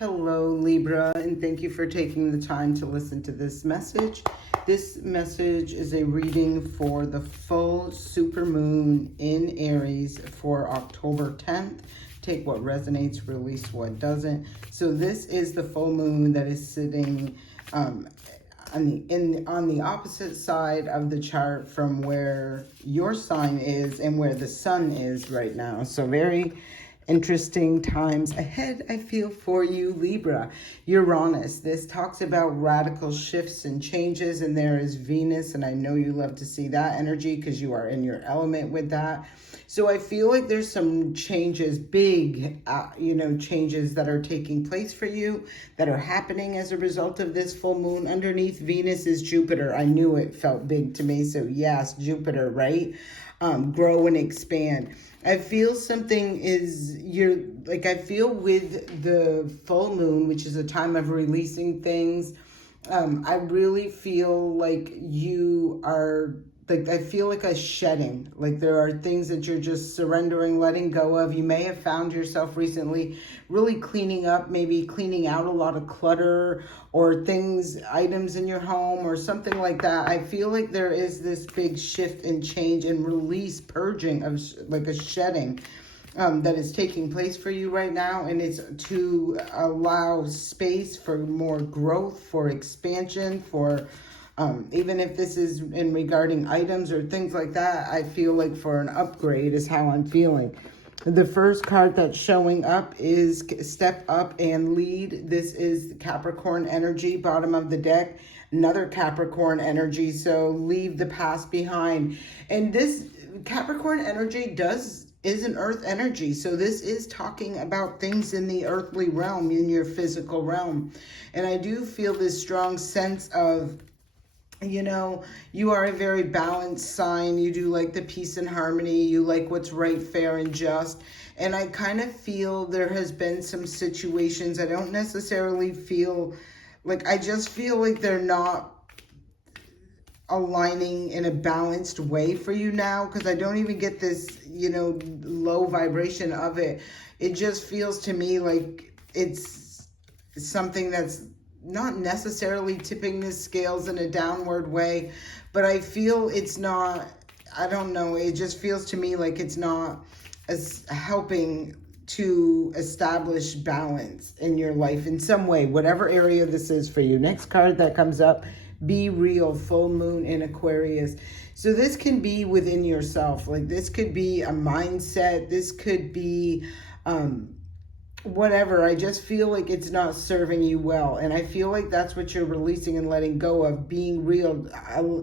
Hello, Libra, and thank you for taking the time to listen to this message. This message is a reading for the full supermoon in Aries for October 10th. Take what resonates, release what doesn't. So this is the full moon that is sitting on the opposite side of the chart from where your sign is and where the sun is right now. So very interesting times ahead, I feel, for you, Libra. Uranus, this talks about radical shifts and changes, and there is Venus, and I know you love to see that energy because you are in your element with that. So I feel like there's some changes, big, changes that are taking place for you, that are happening as a result of this full moon. Underneath Venus is Jupiter. I knew it felt big to me. So yes, Jupiter, right? Grow and expand. I feel something is, I feel with the full moon, which is a time of releasing things. I really feel like you are, I feel like a shedding. Like there are things that you're just surrendering, letting go of. You may have found yourself recently really cleaning up, maybe cleaning out a lot of clutter or items in your home or something like that. I feel like there is this big shift and change and release, purging of like a shedding that is taking place for you right now. And it's to allow space for more growth, for expansion, for even if this is in regarding items or things like that, I feel like for an upgrade is how I'm feeling. The first card that's showing up is Step Up and Lead. This is Capricorn energy, bottom of the deck. Another Capricorn energy, so leave the past behind. And this Capricorn energy is an earth energy. So this is talking about things in the earthly realm, in your physical realm. And I do feel this strong sense of, you are a very balanced sign. You do like the peace and harmony. You like what's right, fair, and just. And I kind of feel there has been some situations. I don't necessarily feel I just feel like they're not aligning in a balanced way for you now, because I don't even get this, low vibration of it. It just feels to me like it's something that's not necessarily tipping the scales in a downward way, but I feel it's not, I don't know, it just feels to me like it's not as helping to establish balance in your life in some way, whatever area this is for you. Next card that comes up, Be Real, full moon in Aquarius. So this can be within yourself. Like this could be a mindset. This could be, whatever. I just feel like it's not serving you well. And I feel like that's what you're releasing and letting go of, being real,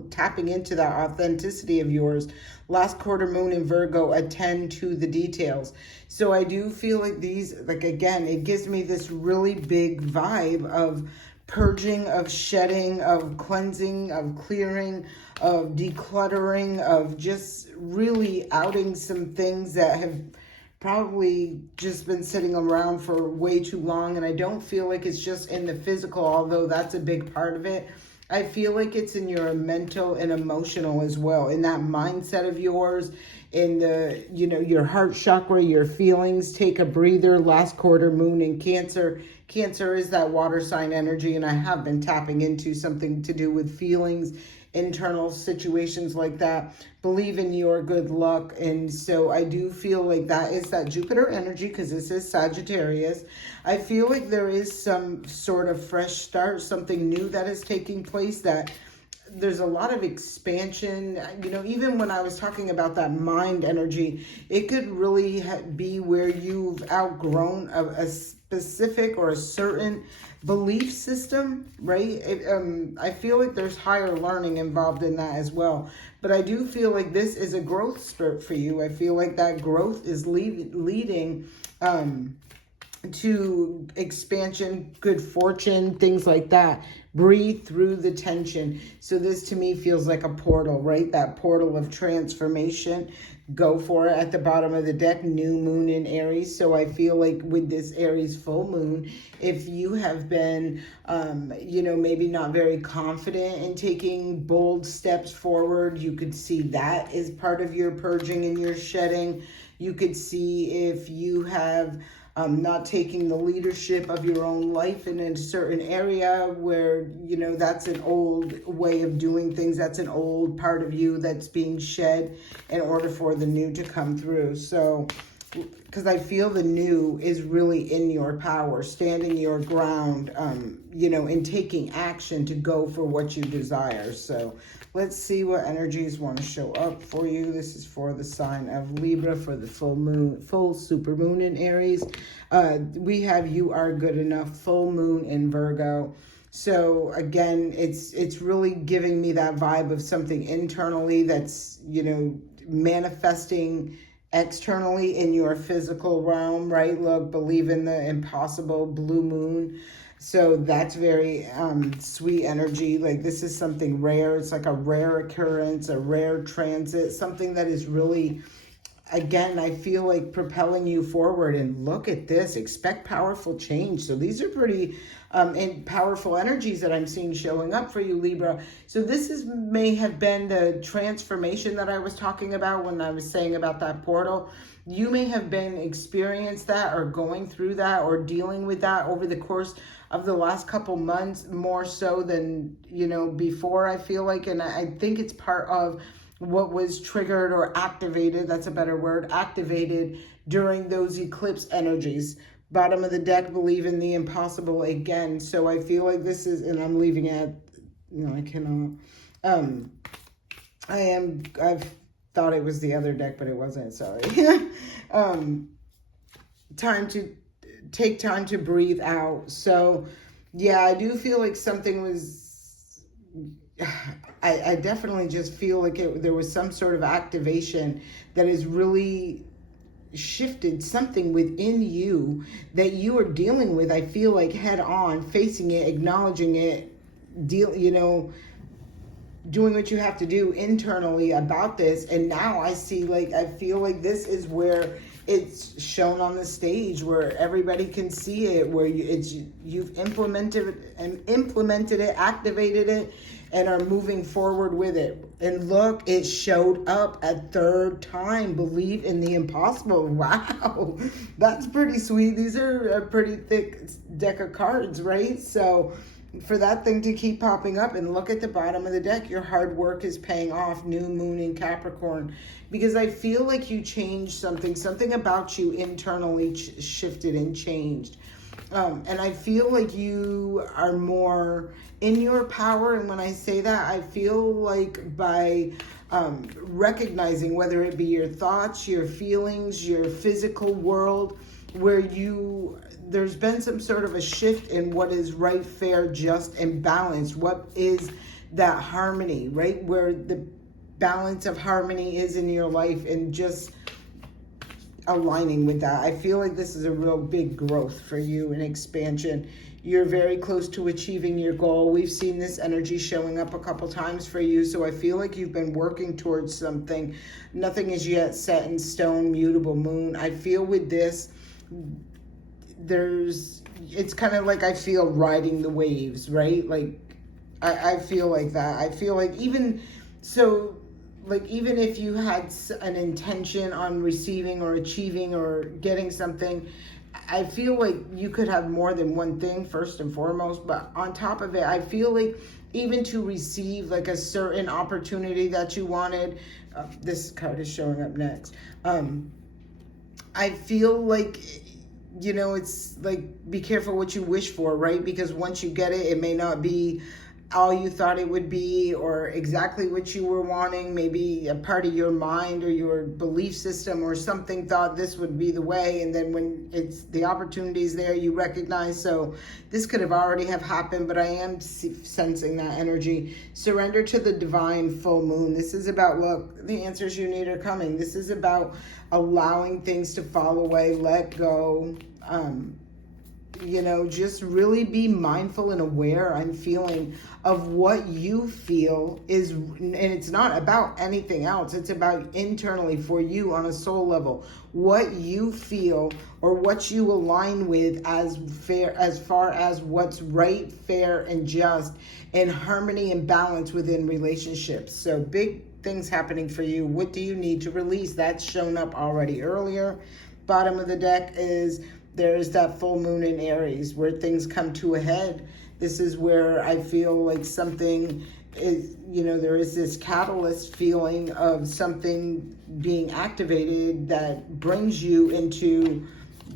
tapping into that authenticity of yours. Last quarter moon in Virgo, attend to the details. So I do feel like these, again, it gives me this really big vibe of purging, of shedding, of cleansing, of clearing, of decluttering, of just really outing some things that have probably just been sitting around for way too long. And I don't feel like it's just in the physical, although that's a big part of it. I feel like it's in your mental and emotional as well, in that mindset of yours, in the, your heart chakra, your feelings. Take a breather. Last quarter moon in Cancer. Cancer is that water sign energy, and I have been tapping into something to do with feelings, internal situations like that. Believe in your good luck. And so I do feel like that is that Jupiter energy, because this is Sagittarius. I feel like there is some sort of fresh start, something new that is taking place, that there's a lot of expansion. Even when I was talking about that mind energy, it could really be where you've outgrown a specific or a certain belief system, right? I feel like there's higher learning involved in that as well. But I do feel like this is a growth spurt for you. I feel like that growth is leading to expansion, good fortune, things like that. Breathe through the tension. So this to me feels like a portal, right? That portal of transformation. Go for it. At the bottom of the deck, new moon in Aries. So I feel like with this Aries full moon, if you have been, maybe not very confident in taking bold steps forward, you could see that is part of your purging and your shedding. You could see if you have not taking the leadership of your own life in a certain area where, you know, that's an old way of doing things. That's an old part of you that's being shed in order for the new to come through. So, because I feel the new is really in your power, standing your ground, you know, and taking action to go for what you desire. So let's see what energies want to show up for you. This is for the sign of Libra, for the full super moon in Aries. We have you are good enough, full moon in Virgo. So again, it's really giving me that vibe of something internally that's, you know, manifesting externally in your physical realm, right? Look, believe in the impossible, blue moon. So that's very sweet energy. Like, this is something rare. It's like a rare occurrence, a rare transit, something that is really, again, I feel like propelling you forward. And look at this, expect powerful change. So these are pretty and powerful energies that I'm seeing showing up for you, Libra. So this may have been the transformation that I was talking about when I was saying about that portal. You may have been experienced that or going through that or dealing with that over the course of the last couple months, more so than, you know, before, I feel like. And I think it's part of what was triggered or activated, that's a better word, activated during those eclipse energies. Bottom of the deck, believe in the impossible again. So I feel like this is, and I'm leaving it, no, I cannot. I've thought it was the other deck, but it wasn't, sorry. Take time to breathe out. So yeah, I do feel like something was, I definitely just feel like there was some sort of activation that is really shifted something within you that you are dealing with. I feel like head on, facing it, acknowledging it, you know, doing what you have to do internally about this. And now I see, like, I feel like this is where it's shown on the stage, where everybody can see it, where you've implemented it, activated it, and are moving forward with it. And look, it showed up a third time. Believe in the impossible. Wow, that's pretty sweet. These are a pretty thick deck of cards, right? So for that thing to keep popping up, and look at the bottom of the deck, your hard work is paying off. New moon in Capricorn. Because I feel like you changed something about you internally shifted and changed. And I feel like you are more in your power. And when I say that, I feel like by recognizing, whether it be your thoughts, your feelings, your physical world, where there's been some sort of a shift in what is right, fair, just, and balanced. What is that harmony, right? Where the balance of harmony is in your life, and just aligning with that. I feel like this is a real big growth for you, an expansion. You're very close to achieving your goal. We've seen this energy showing up a couple times for you. So I feel like you've been working towards something. Nothing is yet set in stone, mutable moon. I feel with this, it's kind of like, I feel riding the waves, right? Like, I feel like that. I feel like even if you had an intention on receiving or achieving or getting something, I feel like you could have more than one thing, first and foremost. But on top of it, I feel like even to receive like a certain opportunity that you wanted, this card is showing up next. I feel like, you know, it's like, be careful what you wish for, right? Because once you get it, it may not be all you thought it would be, or exactly what you were wanting. Maybe a part of your mind or your belief system or something thought this would be the way, and then when it's the opportunities there, you recognize. So this could have already have happened, but I am sensing that energy. Surrender to the divine full moon. This is about, look, the answers you need are coming. This is about allowing things to fall away, let go. You know, just really be mindful and aware, I'm feeling, of what you feel is, and it's not about anything else. It's about internally for you on a soul level, what you feel or what you align with as far as what's right, fair, and just, and harmony and balance within relationships. So big things happening for you. What do you need to release? That's shown up already earlier. Bottom of the deck is there is that full moon in Aries where things come to a head. This is where I feel like something is, there is this catalyst feeling of something being activated that brings you into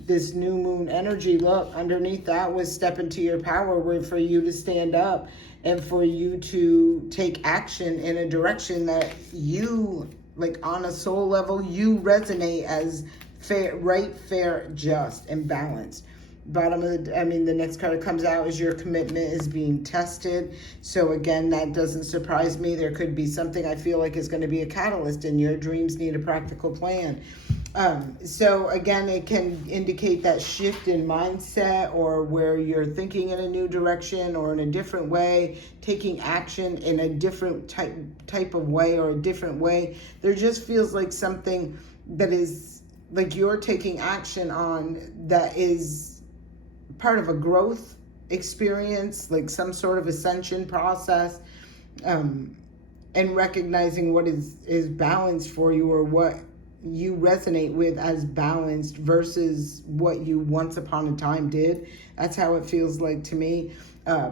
this new moon energy. Look, underneath that was step into your power, where for you to stand up and for you to take action in a direction that you, like on a soul level, you resonate as fair, right, fair, just, and balanced. The next card that comes out is your commitment is being tested. So again, that doesn't surprise me. There could be something I feel like is going to be a catalyst, and your dreams need a practical plan. So again, it can indicate that shift in mindset, or where you're thinking in a new direction or in a different way, taking action in a different type of way or a different way. There just feels like something that is like you're taking action on that is part of a growth experience, like some sort of ascension process, and recognizing what is balanced for you, or what you resonate with as balanced versus what you once upon a time did. That's how it feels like to me.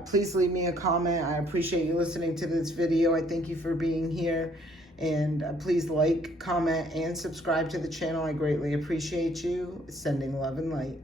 Please leave me a comment. I appreciate you listening to this video. I thank you for being here. And please like, comment, and subscribe to the channel. I greatly appreciate you. Sending love and light.